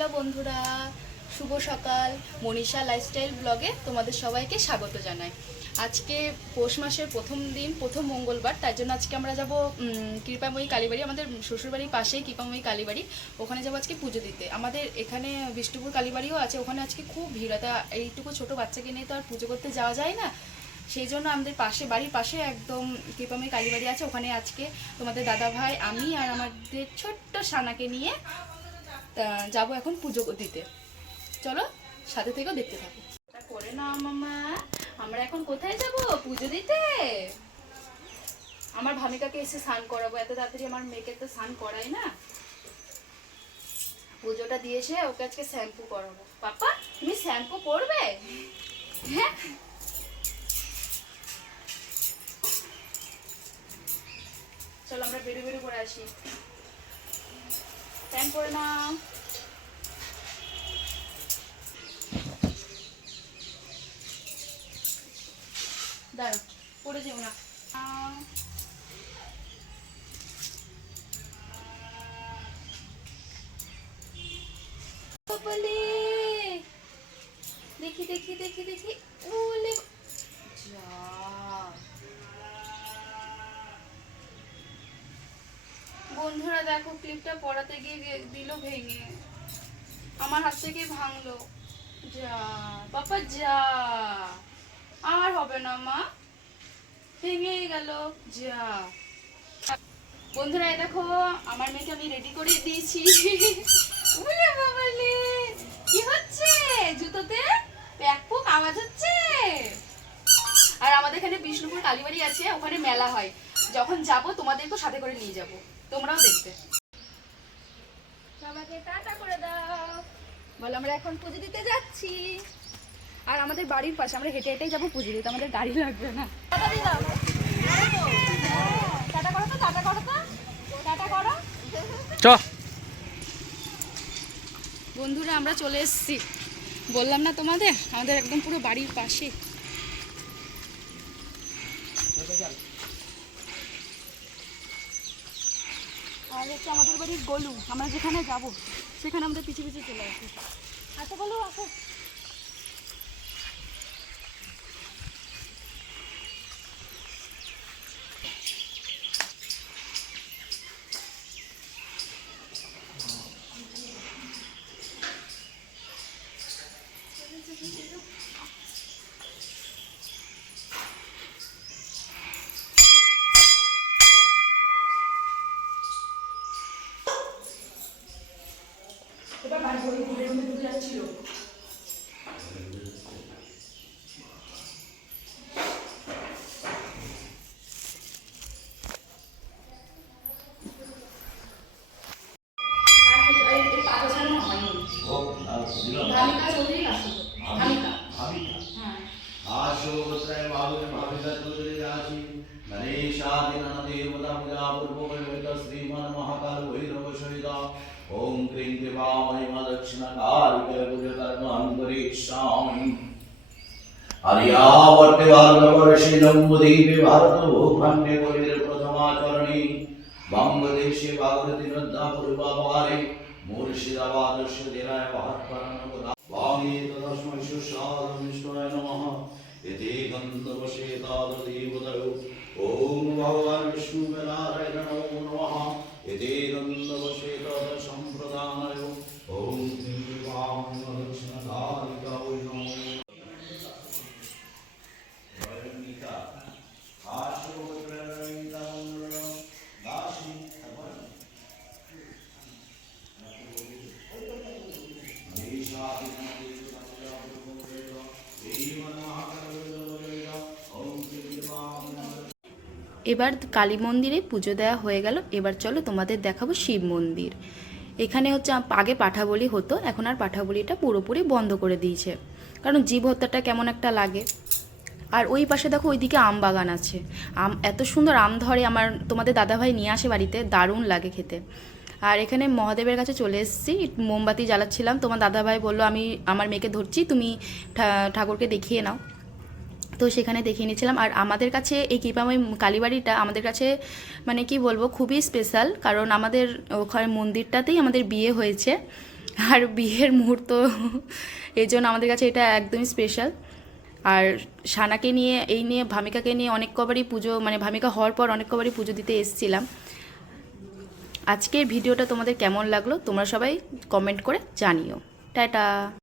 Hello বন্ধুরা, শুভ সকাল। Manisha lifestyle ব্লগে তোমাদের সবাইকে স্বাগত জানাই। আজকে পৌষ মাসের প্রথম দিন, প্রথম মঙ্গলবার, তার জন্য আজকে আমরা যাব কৃপাময়ী কালীবাড়ি। আমাদের শ্বশুরবাড়ির পাশেই কৃপাময়ী কালীবাড়ি, ওখানে যাবো আজকে পুজো দিতে। আমাদের এখানে বিষ্ণুপুর কালীবাড়িও আছে, ওখানে আজকে খুব ভিড়। তা এইটুকু ছোট বাচ্চাকে নিয়ে তো আর পুজো করতে যাওয়া যায় না, সেই জন্য আমাদের পাশে, বাড়ির পাশে একদম কৃপাময়ী কালীবাড়ি আছে, ওখানে আজকে তোমাদের দাদা ভাই, আমি আর আমাদের ছোট্ট সানাকে নিয়ে যাবো এখন পুজো দিতে। চলো সাথে থেকেও দেখতে থাকো। করে না মামা, আমরা এখন কোথায় যাব? পুজো দিতে। আমার ভামিকাকে এসে স্নান করাবো, এত তাড়াতাড়ি আমার মেয়েকে তো স্নান করাই না। পুজোটা দিয়ে এসে ওকে আজকে শ্যাম্পু করাবো। পাপা তুমি শ্যাম্পু করবে? হ্যাঁ, চলো আমরা বেরো বেরো করে আসি। প্যান্ট পরে নাও। দাঁড়ো, পরে যেও না। দেখি দেখি দেখি দেখি, ওলে যা। বন্ধুরা দেখো, ক্লিপটা পড়াতে গিয়ে দিল ভেঙে, আমার হাত থেকে ভাঙলো। যা বাবা যা, আর হবে না মা, ভেঙে গেল। যা বন্ধুরা, দেখো আমার মেয়েকে আমি রেডি করে দিয়েছি। ওরে বাবালে, কি হচ্ছে? জুতোতে প্যাকপুক আওয়াজ হচ্ছে। আর আমাদের এখানে বিষ্ণুপুর কালীবাড়ি আছে, ওখানে মেলা হয়। যখন যাব তোমাদেরকেও সাথে করে নিয়ে যাব, তোমরাও দেখবে। সবাইকে টাটা করে দাও, বলো আমরা এখন পুজো দিতে যাচ্ছি। আর আমাদের বাড়ির পাশে, আমরা হেঁটে হেঁটেই যাবো পুজো দিতে, আমাদের গাড়ি লাগবে না। টাটা করো তো, টাটা করো তো, টাটা করো। চ বন্ধুরা, আমরা চলে এসেছি, বললাম না তোমাদের, আমাদের একদম পুরো বাড়ির পাশে। আর হচ্ছে আমাদের বাড়ির গলু, আমরা যেখানে যাব সেখানে আমরা পিছিয়ে পিছিয়ে চলে আসি। আসো গলু, আসো। এবার বাড়ি ঘুরে ঘুরে ঘুরে যাচ্ছিল। ओम क्रीं कृपामयी दक्षिणकालिके पूजकर्मान्तरिक्षामि आर्यावर्ते भारतवर्षे जम्बूद्वीपे भारतभूखण्डे प्रथमाचरणे बंगदेशे भागीरथी नद्याः पूर्वापारे मुर्शिदाबादस्य जिलाय महत्परमगदा वाणी तस्मै सुस्वादं विष्णवे नमः इति गन्धर्वसे ताददेवतयो ओम भगवान् विष्णुवे नारायणाय नमः इति गन्धर्वसे तत्सम्प्रदानयो ओम क्रीं कृपामयी दक्षिणकालिके এবার কালী মন্দিরে পুজো দেওয়া হয়ে গেল। এবার চলো তোমাদের দেখাবো শিব মন্দির। এখানে হচ্ছে আগে পাঠাবলি হতো, এখন আর পাঠাবলিটা পুরোপুরি বন্ধ করে দিয়েছে, কারণ জীব হত্যাটা কেমন একটা লাগে। আর ওই পাশে দেখো, ওইদিকে আম বাগান আছে, আম এত সুন্দর আম ধরে, আমার তোমাদের দাদাভাই নিয়ে আসে বাড়িতে, দারুণ লাগে খেতে। আর এখানে মহাদেবের কাছে চলে এসেছি, মোমবাতি জ্বালাচ্ছিলাম, তোমার দাদাভাই বললো আমি আমার মেয়েকে ধরছি, তুমি ঠাকুরকে দেখিয়ে নাও। তো সেখানে দেখিয়ে নিয়েছিলাম। আর আমাদের কাছে এই কৃপাময়ী কালীবাড়িটা আমাদের কাছে মানে কি বলবো, খুবই স্পেশাল, কারণ আমাদের ওখানে মন্দিরটাতেই আমাদের বিয়ে হয়েছে। আর বিয়ের মুহূর্ত, এই জন্য আমাদের কাছে এটা একদমই স্পেশাল। আর সানাকে নিয়ে ভামিকাকে নিয়ে অনেক কবারই পুজো, মানে ভামিকা হওয়ার পর অনেক কবারই পুজো দিতে এসেছিলাম। আজকের ভিডিওটা তোমাদের কেমন লাগলো তোমরা সবাই কমেন্ট করে জানিও। টাটা।